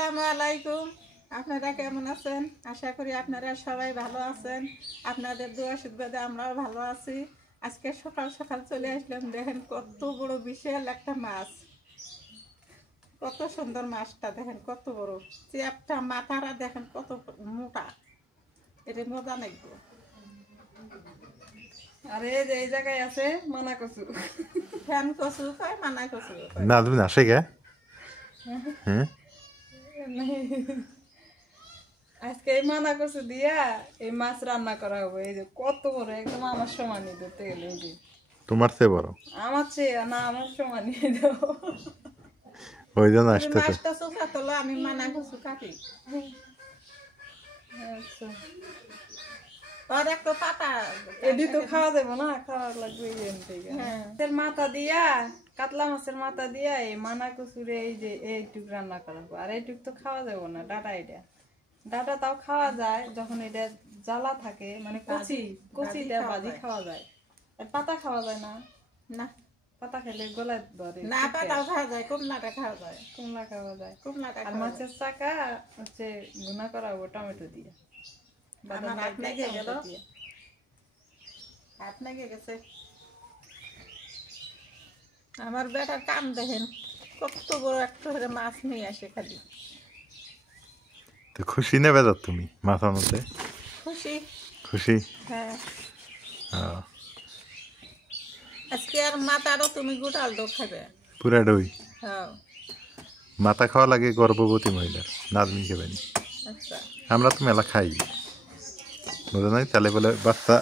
আসসালামু আলাইকুম। আপনারা কেমন আছেন? আশা করি আপনারা সবাই ভালো আছেন। আপনাদের দোয়া আশীর্বাদে আমরাও ভালো আছি। আজকে সকাল সকাল চলে আসলাম। দেখেন কত বড় বিশাল একটা মাছ, কত সুন্দর মাছটা, দেখেন কত বড় চেপটা, মাথাটা দেখেন কত মোটা। এটা মজা নাকবো। আরে এই জায়গায় আছে মানা কচু, ফ্যান কচু কয়, মানা কচু কয়। না তুমি আসে গে হ্যাঁ আজকে এই মানা কচু দিয়া এই মাছ রান্না করা হবে। এই যে কত বড়, একদম আমার সমানই ধরতে গেলে। এই যে তোমার চেয়ে বড়, আমার চেয়ে না, আমার সমানই দাও। ওই জন্য আসতেছে। মাছটা চোখা তোলা, আমি মানা কচু কাটি। আচ্ছা, আর একটা পাতা এদি তো খাওয়া যাবে না, খাওয়া লাগবে হ্যাঁ। মাছের মাথা দিয়া, কাতলা মাছের মাথা দিয়া এই মানা কচুরে এই যে এইটুক রান্না করা হবে। আর এইটুক তো খাওয়া যাবে না, ডাটা। এটা ডাটা তাও খাওয়া যায় যখন এটা জ্বালা থাকে, মানে কচিটা ভাজি খাওয়া যায়। আর পাতা খাওয়া যায় না, না পাতা খেলে গলায় ধরে। না, পাতাও খাওয়া যায়, কুমড়াটা খাওয়া যায়, কুমড়া খাওয়া যায়। কুমড়াটা আর খাওয়া যায়। মাছের চাকা হচ্ছে ভুনা করা হবে টমেটো দিয়ে, আমার হাত লেগে গেল, হাত লেগে গেছে। আমার বেটার কাম দেখেন, কত বড় একটা মাছ নিয়ে আসে খালি। তো খুশি নেবে যাও তুমি মাথা মধ্যে? খুশি, খুশি। হ্যাঁ। হ্যাঁ, আজকে আর মাথারও তুমি গোটাল দো খাবে। পুরা ডই হ্যাঁ, মাথা খাওয়া লাগে গর্ভবতী মহিলার, নাতনি খেবেনি। আচ্ছা। আমরা তো মেলা খাই, বুঝো নাই? তাহলে বলে বাচ্চা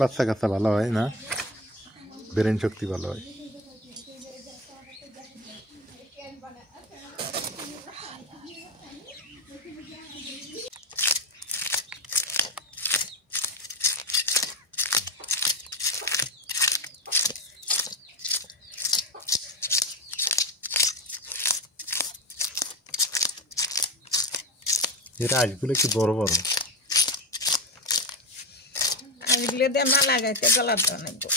বাচ্চা কাচ্চা ভালো হয় না, ব্রেন শক্তি ভালো হয়। এর আজগুলো কি বড় বড়, আজগুলো দিয়ে মা লাগাইতে গলার তো অনেক বড়।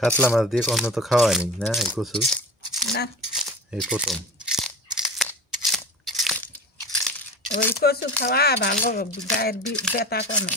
কাতলা মাছ দিয়ে কখনো তো খাওয়া নেই না এই কচু, না, এই প্রথম। ওই কচু খাওয়া ভালো, গায়ের ব্যথা কমে।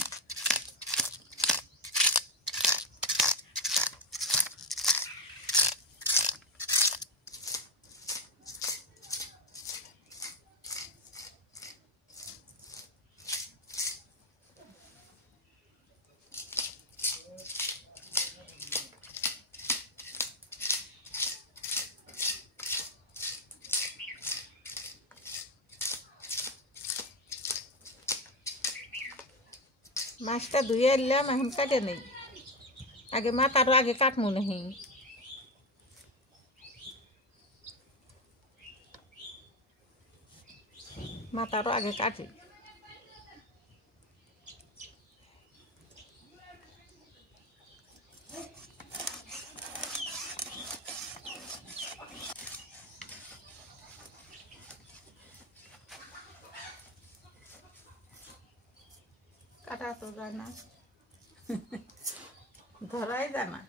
মাছটা ধুয়ে এলাম, এখন কাটে নেই। আগে মাথারও আগে কাটমু নেই। মাথারও আগে কাটি। কাটা তো যায় না, ধরাই যায় না।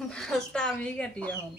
মাছটা আমি কাটি এখন।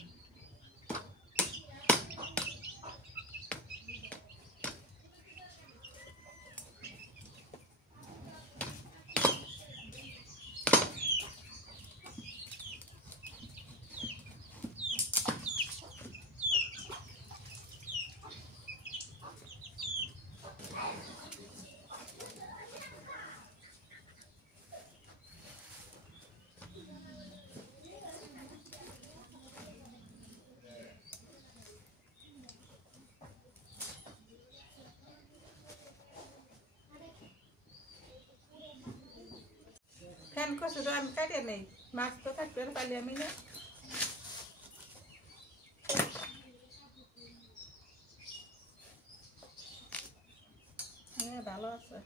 দেন কচুটা আমি কাটিয়ে নেই, মাছ তো কাটতে পারি আমি না। হ্যাঁ ভালো আছে।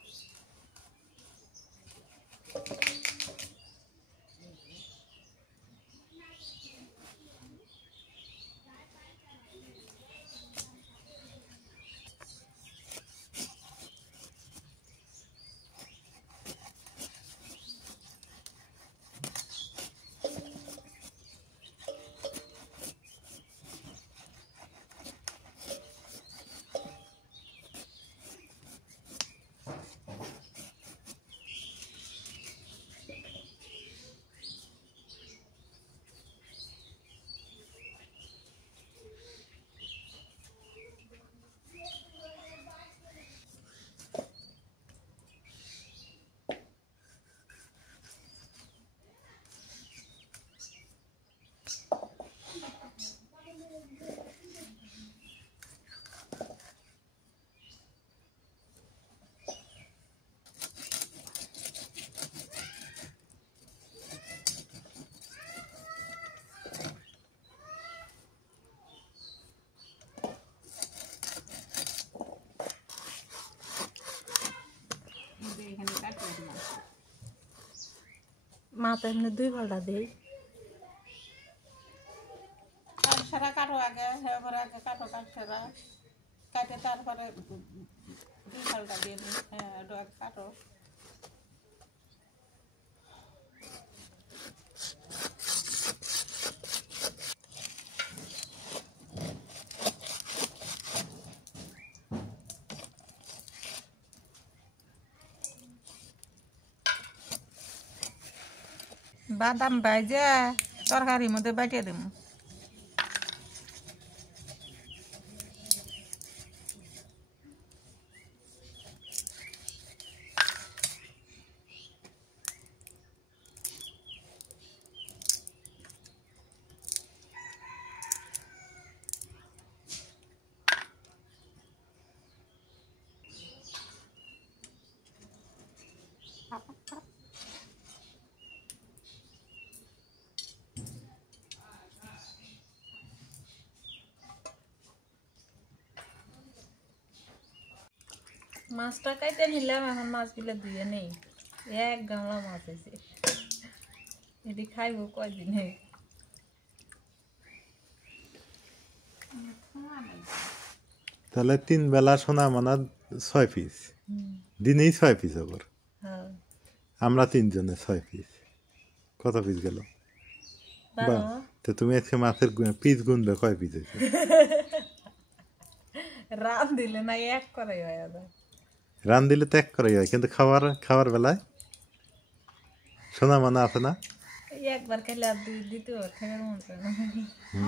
মাথা এমনি 2 ফালটা দেই। কাঠসারা কাটো আগে, এবার আগে কাটো কাঠসারা, কাটে তারপরে 2 ফালটা দিয়ে দিই। হ্যাঁ ওটা আগে কাটো। বাদাম ভাজা তরকারির মধ্যে বাটিয়ে দেবো। মাছটা কাইতে নিলাম, এখন মাছগুলো ধুয়ে নেই। এক গামলা মাছ আছে, এটি খাইব কয়দিনে। তাহলে 3 বেলা সোনা মানা 6 পিস, দিনেই 6 পিস আবার। হ্যাঁ আমরা 3 জনে 6 পিস, কত পিস গেল? বাহ, তো তুমি আজকে মাছের পিস গুনবে কয় পিস হয়েছে? রান দিলে না এক করে হয়। রান দিলে ত্যাগ করাই হয়, কিন্তু খাওয়ার বেলায় সোনা মানা আছে না? একবার খেলে আর দ্বিতীয়বার খেলে মন চায় না।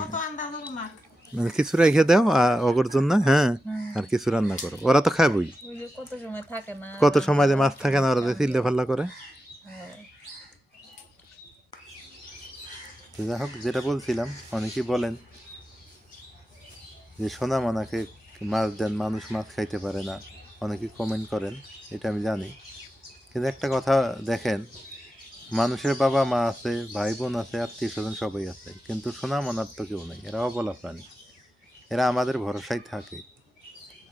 অত আন্দাজ হলো না। মানে কিছু রেখে দাও ওগর জন্য, হ্যাঁ, আর কিছু রান্না করো, ওরা তো খাবই। ওই যে কত সময় থাকে না, কত সময় যে মাছ থাকে না, ওরা যে চিল্লে ফাল্লা করে। হ্যাঁ। তো যাই হোক, যেটা বলছিলাম, অনেকেই বলেন যে সোনা মানাকে মাছ দেন, মানুষ মাছ খাইতে পারে না, অনেকেই কমেন্ট করেন, এটা আমি জানি। কিন্তু একটা কথা দেখেন, মানুষের বাবা মা আছে, ভাই বোন আছে, আত্মীয় স্বজন সবাই আছে, কিন্তু সোনা মানার তো কেউ নেই। এরা অবলা প্রাণী, এরা আমাদের ভরসায় থাকে।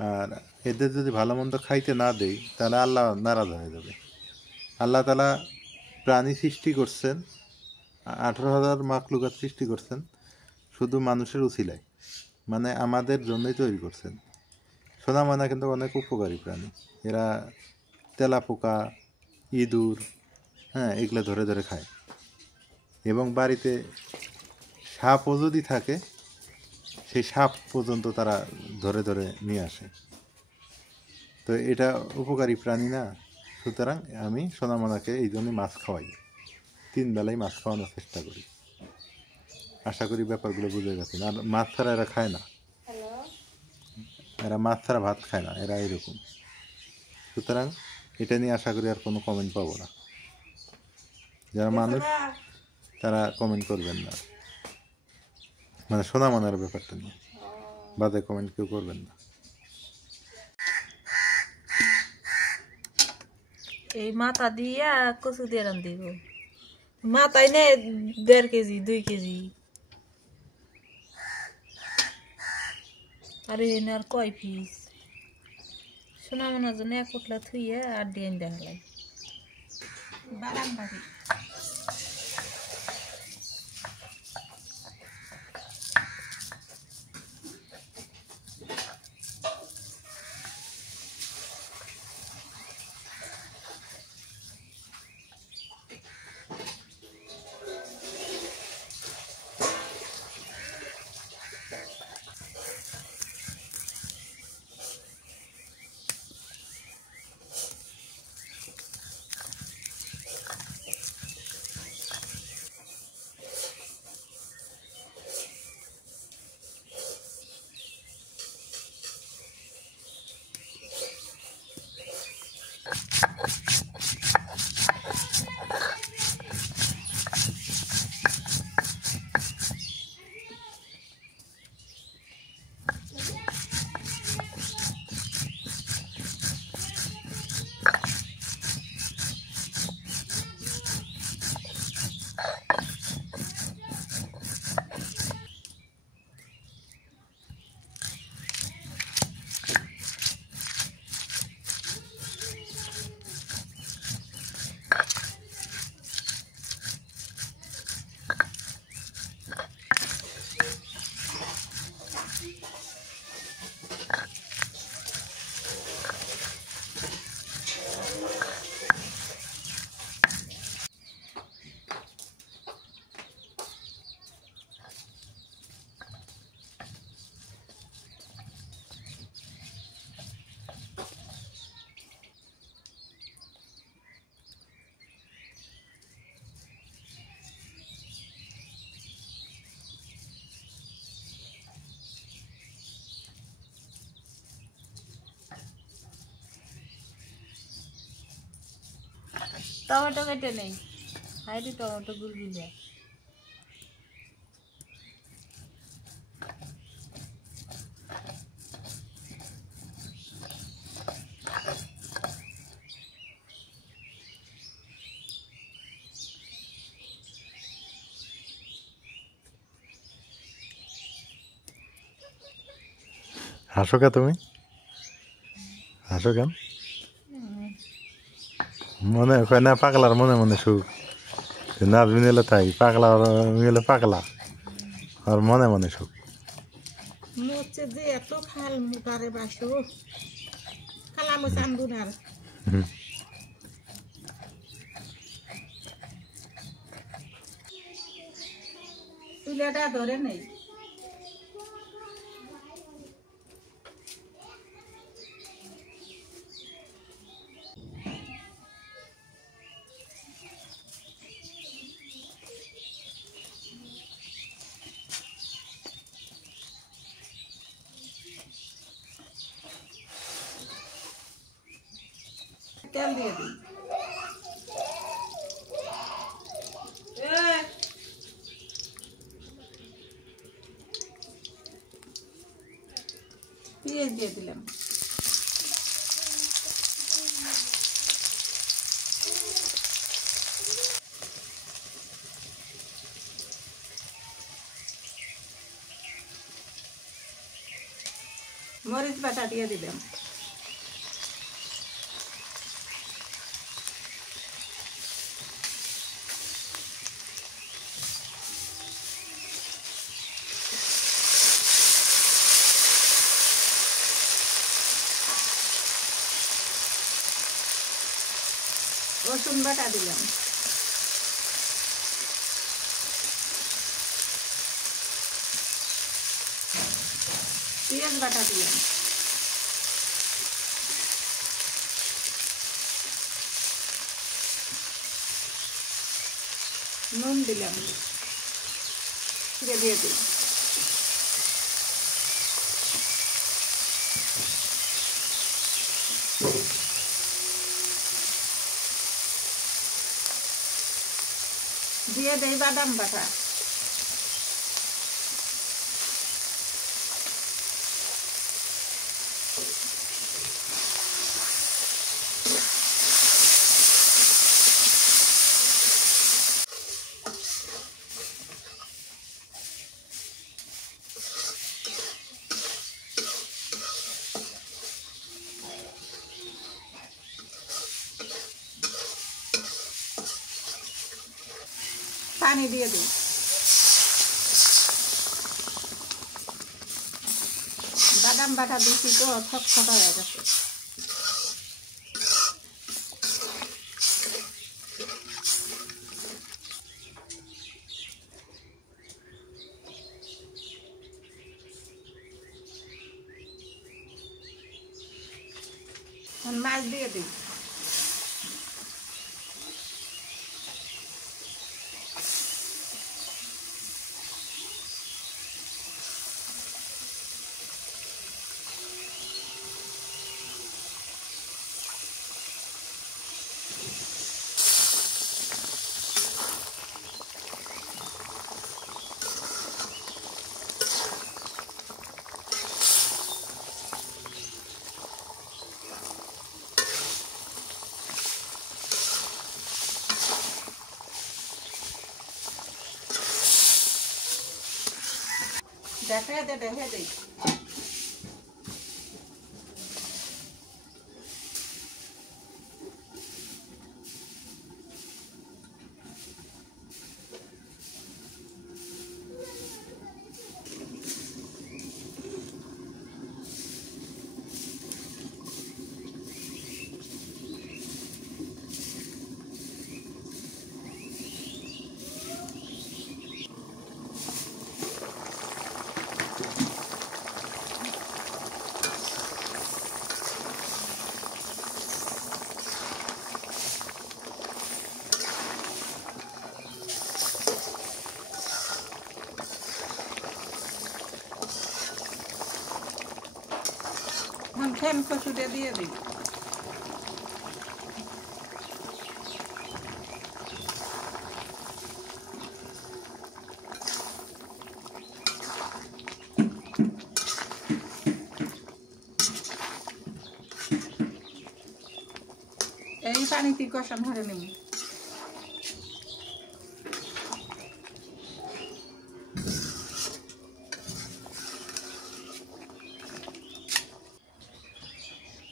আর এদের যদি ভালো মন্দ খাইতে না দেই, তাহলে আল্লাহ নারাজ হয়ে যাবে। আল্লাহ তাআলা প্রাণী সৃষ্টি করছেন, 18,000 মাখলুকাত সৃষ্টি করছেন শুধু মানুষের উছিলায়, মানে আমাদের জন্যই তৈরি করছেন। সোনা ময়না কিন্তু অনেক উপকারী প্রাণী। এরা তেলাপোকা, ইঁদুর, হ্যাঁ, এগুলো ধরে ধরে খায়। এবং বাড়িতে সাপও যদি থাকে, সেই সাপ পর্যন্ত তারা ধরে ধরে নিয়ে আসে। তো এটা উপকারী প্রাণী না? সুতরাং আমি সোনামোনাকে এই জন্যই মাছ খাওয়াই, 3 বেলাই মাছ খাওয়ানোর চেষ্টা করি। আশা করি ব্যাপারগুলো বুঝে গেছেন। আর মাছ ছাড়া এরা খায় না, এরা মাছ ছাড়া ভাত খায় না, এরা এরকম। সুতরাং এটা নিয়ে আশা করি আর কোনো কমেন্ট পাবো না। যারা মানুষ তারা কমেন্ট করবেন না, মানে সোনামোনার ব্যাপারটা নিয়ে বাদে কমেন্ট কেউ করবেন না। এই মাথা দিয়া কচু দিয়ে রান দিব। মাথায় নে 1.5 কেজি 2 কেজি আরে এনার কয় পিস সোনা মনার জন্য এক পোটলা থুইয়ে আর ডিম দেখালাই বাদাম বাড়ি টমেটো কেটে নেই হাইডি টমেটো গুলগুলিয়া হাসো কে তুমি হাসো কেন মনে হয় না পাগলার মনে মনে সুখ নাজমিন এলে তাই পাগলা মিলে পাগলা আর মনে মনে সুখ হচ্ছে যে এত খাল মুটারে বাসু খালামো চান্দুনার হুম। তুলেটা ধরে নেই তেল দিয়ে দিই পেঁয়াজ দিয়ে দিলাম মরিচ বাটা দিয়ে দিলাম রসুন বাটা দিলাম পেঁয়াজ বাটা দিলাম নুন দিলাম দিয়ে দিই দিয়ে দেই বাদাম বাটা পানি দিয়ে দিই। বাদাম বাটা দিচ্ছি তো ছকছকা হয়ে গেছে। মাছ দিয়ে দিই। দেখে দিই। ফেন কচুটা দিয়ে দিই। এই পানিতে কষান ভরে নেব।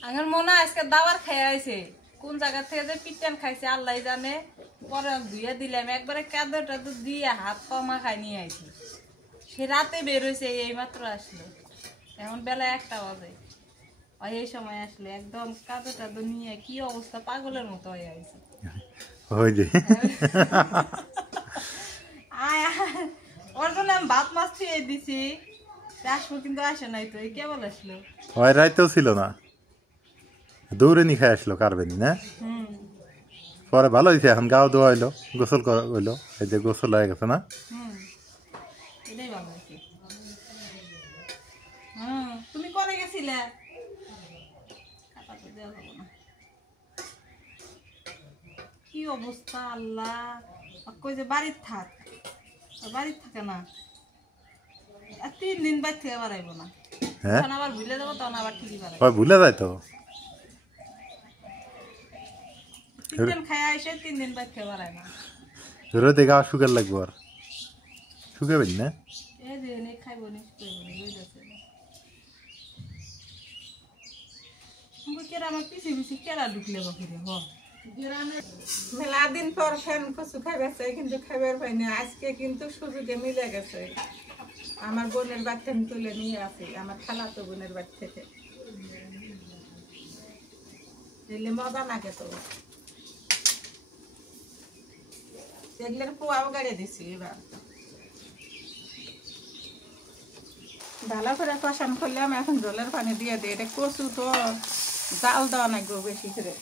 আমার মনে হয় আজকে দাবার খেয়ে আইছে, কোন জায়গা থেকে যে পিটান খাইছে আল্লাহ জানে। পরে ধুয়ে দিলাম একবারে কাদর টাদর দিয়ে হাত পা মাখাই নিয়ে আইছি। সে রাতে বের হয়েছে, এই মাত্র আসলো, এখন বেলা 1টা বাজে। এই সময় আসলে একদম কাদর টাদর নিয়ে কি অবস্থা, পাগলের মতো হয়ে আইছে। ওর জন্য আমি ভাত মাছ ছুঁয়ে দিছি, আসবো কিন্তু আসে নাই তো, এই কেবল আসলো। ওই রাইতেও ছিল না, দৌড়ে নি খাই আসলো কারবেনি না। পরে ভালো হয়েছে, এখন গাও ধোয়া হইলো, গোসল করা হইলো, এই যে গোসল হয়ে গেছে না। এটাই ভালো হয়েছে। তুমি করে গেছিলে? কি অবস্থা আল্লাহ, কই যে বাড়ির থাক, বাড়ির থাকে না, আর 3 দিন বাইর থেকে বাড়াইবো না। হ্যাঁ আবার ভুলে যাবো, তখন আবার ঠিকই বাড়াইবো। ভুলে যায় তো। 3 দিন খাই আসে 3 দিন বাইর থেকে বাড়াই না। রোদে গা শুকার লাগবো, আর শুকাবেন না। এই যে খাইবো কেরা আমার পিছিয়ে পিছিয়ে কেরা ঢুকলে বাকিরে হ। মেলা দিন পর ফ্যান কচু খাইবেছে, কিন্তু খাইবার পাইনি। আজকে কিন্তু সুযোগে মিলে গেছে। আমার বোনের বাড়ি থেকে তুলে নিয়ে আসি, আমার খালাতো বোনের বাড়ি থেকে। দিলে মজা লাগে তো। এগুলোর পোয়াও গাড়ি দিছি। এবার ভালো করে কষান করলাম, এখন জলের পানি দিয়ে দিই। এটা কচু তো জাল দেওয়া নাই গো বেশি করে।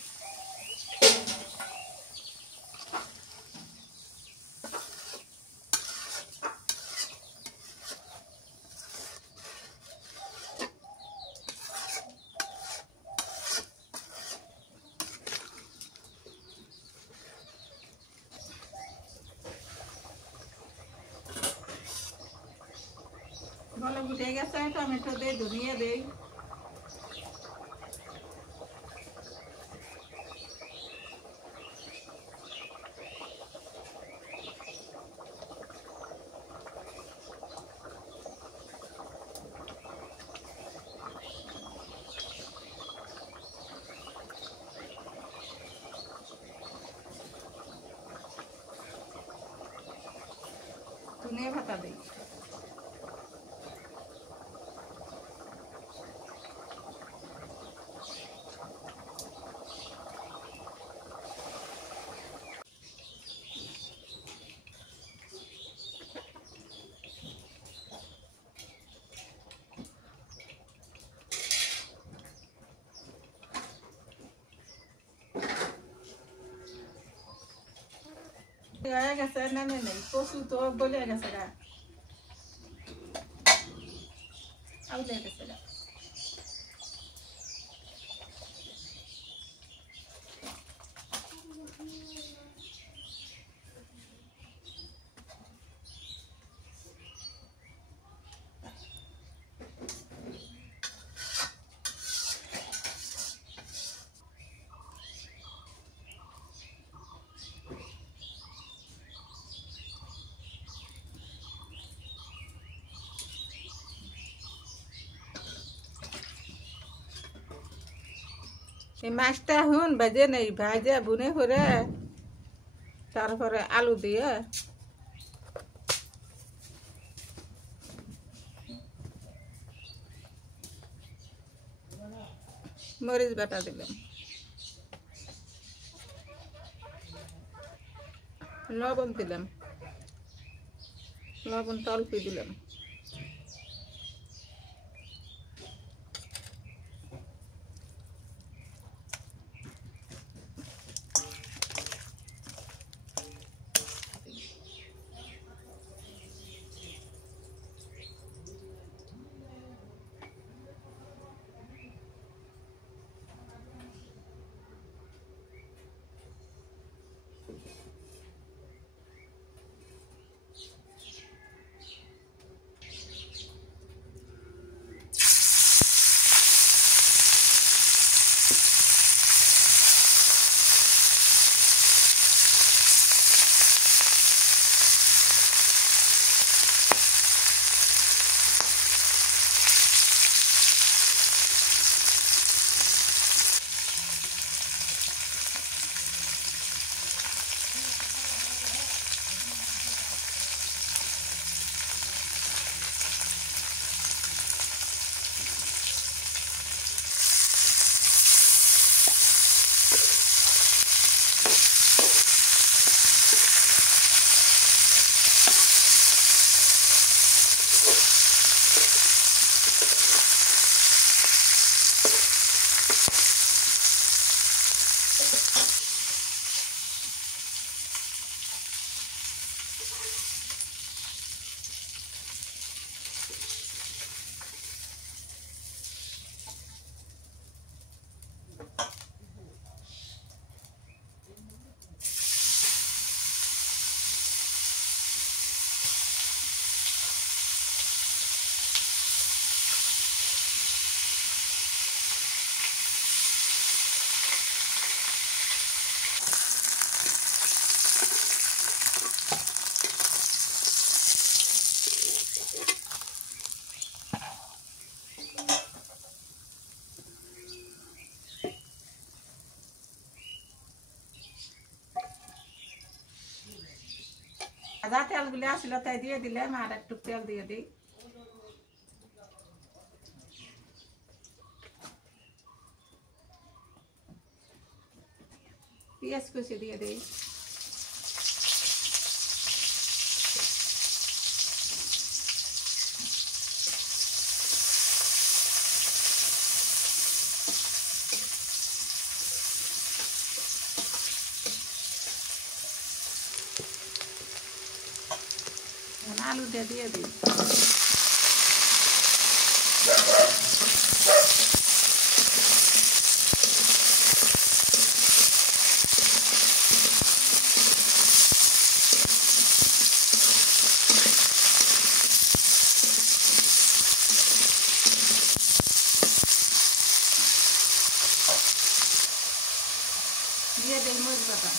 বলে উঠে গেছে, টমেটো দিয়ে ধনিয়া দেই। ধনিয়া পাতা দিই। হয়ে গেছে, নামে নেই, কচু তো গলে গেছে গা, আউলে গেছে গা। এই মাছটা এখন ভেজে নেই, ভাজে বুনে করে তারপরে আলু দিয়ে মরিচ বাটা দিলাম, লবণ দিলাম, লবণটা অল্প দিলাম। যা তেলগুলি আসছিল তাই দিয়ে দিলাম, আর একটু তেল দিয়ে দিই। পেঁয়াজ কুচি দিয়ে দিই, আলুটা দিয়ে দিই। দিয়ে দিই মরিচ বাটা,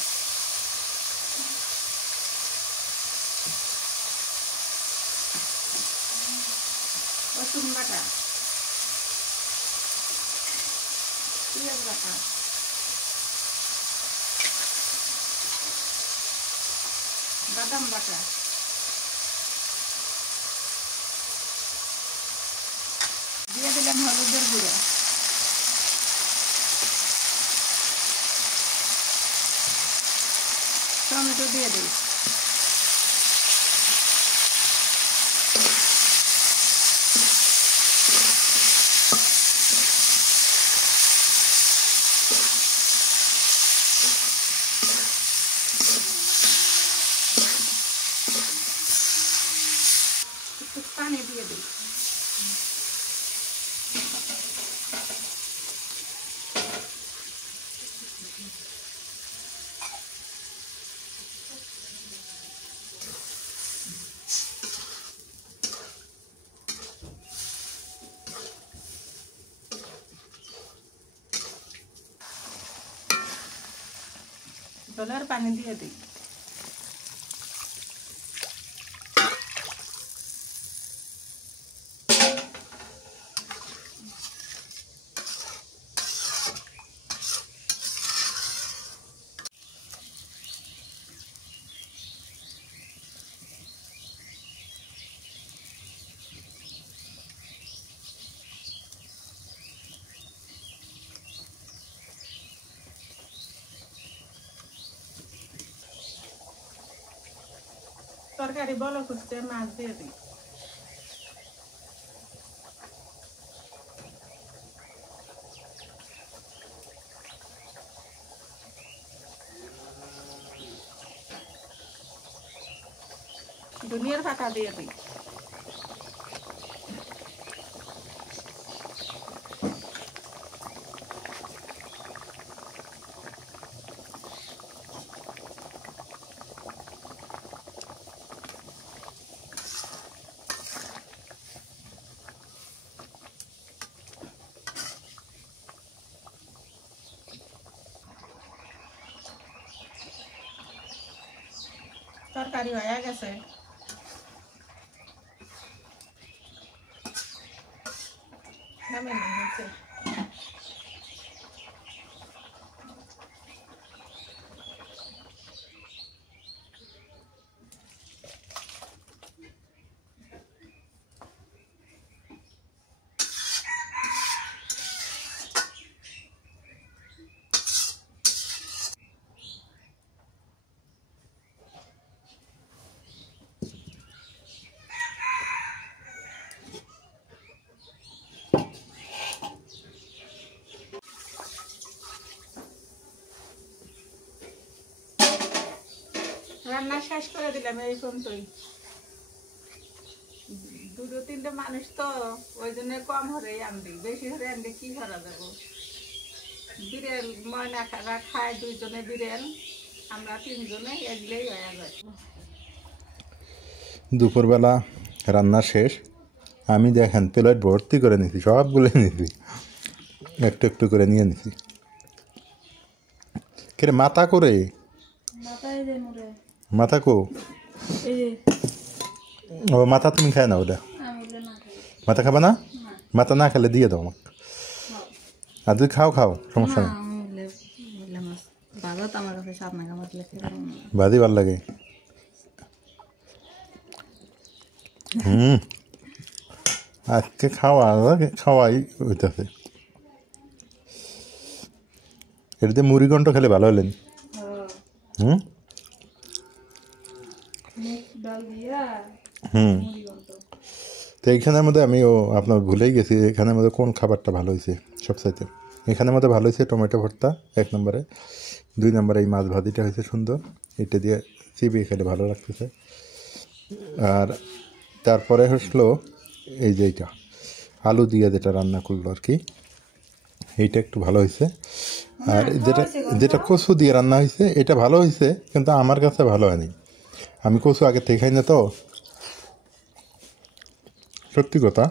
রসুন বাটা, পেঁয়াজ বাটা, বাদাম বাটা, দিয়ে দিলাম হলুদের গুঁড়ো, টমেটো দিয়ে দিই, একটু পানি দিয়ে দিই। ঝোলের পানি দিয়ে দিই। তরকারি বলো খুঁজছে, মাছ দিয়ে দিই। ধনিয়ার পাতা দিয়ে দিই। তরকারি হয়ে গেছে। নামিয়ে নিয়েছে। রান্না শেষ করে দিলাম এই পর্যন্তই। দুটো তিনটে মানুষ তো ওই জন্য কম হরেই আনবি, বেশি হরে আনলে কি করা যাবো। বিড়াল ময়না খারা খায়, দুইজনে বিড়াল, আমরা তিনজনে, এগুলোই হয়ে যায়। দুপুরবেলা রান্না শেষ, আমি দেখেন প্লেট ভর্তি করে নিছি, সবগুলো নিছি, একটু একটু করে নিয়ে নিছি। কেরে মাথা করে মাথা কো, ও মাথা তুমি খায় না, ওটা মাথা খাবে না, মাথা না খেলে দিয়ে দাও আমাকে। আর তুই খাও খাও, সমস্যা নেই। ভাজি ভাল লাগে। আজকে খাওয়াই হইতেছে। এটাতে মুড়ি ঘন্ট খেলে ভালো হলেন। তো এইখানের মধ্যে আমিও আপনার ভুলেই গেছি, এখানের মধ্যে কোন খাবারটা ভালো হয়েছে সবচাইতে। এখানের মধ্যে ভালো হয়েছে টমেটো ভর্তা 1 নম্বরে, 2 নম্বরে এই মাছ ভাজিটা হয়েছে সুন্দর, এটা দিয়ে চিবিয়ে খেলে ভালো লাগতেছে। আর তারপরে হলো এই যে এইটা আলু দিয়ে যেটা রান্না করলো আর কি, এইটা একটু ভালো হয়েছে। আর যেটা কচু দিয়ে রান্না হয়েছে এটা ভালো হয়েছে, কিন্তু আমার কাছে ভালো হয়নি। আমি কচু আগে থেকে খাই না তো, সত্যি কথা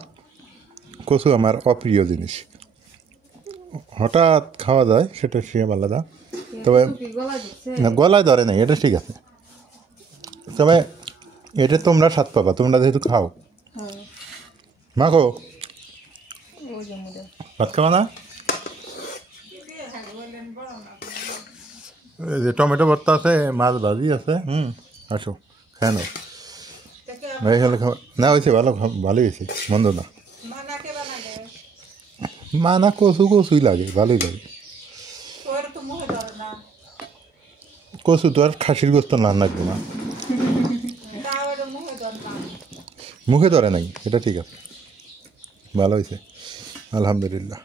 কচু আমার অপ্রিয় জিনিস। হঠাৎ খাওয়া যায় সেটা সে আলাদা, তবে না গলায় ধরে নাই, এটা ঠিক আছে। তবে এটা তোমরা স্বাদ পাবা, তোমরা যেহেতু খাও। মাখো ভাত খাওয়া না, এই যে টমেটো ভর্তা আছে, মাছ ভাজি আছে। আসো খায় নাও, এই হলে খাওয়া না হয়েছে, ভালোই হয়েছে, মন্দ না। মানা কচু কচুই লাগে, ভালোই লাগে। তোর তো মুখে ধরে না, কচু তো আর খাসির গোস্ত না লাগবে না, তাও এটা মুখে ধরে না। মুখে ধরে নাই, এটা ঠিক আছে, ভালো হয়েছে, আলহামদুলিল্লাহ।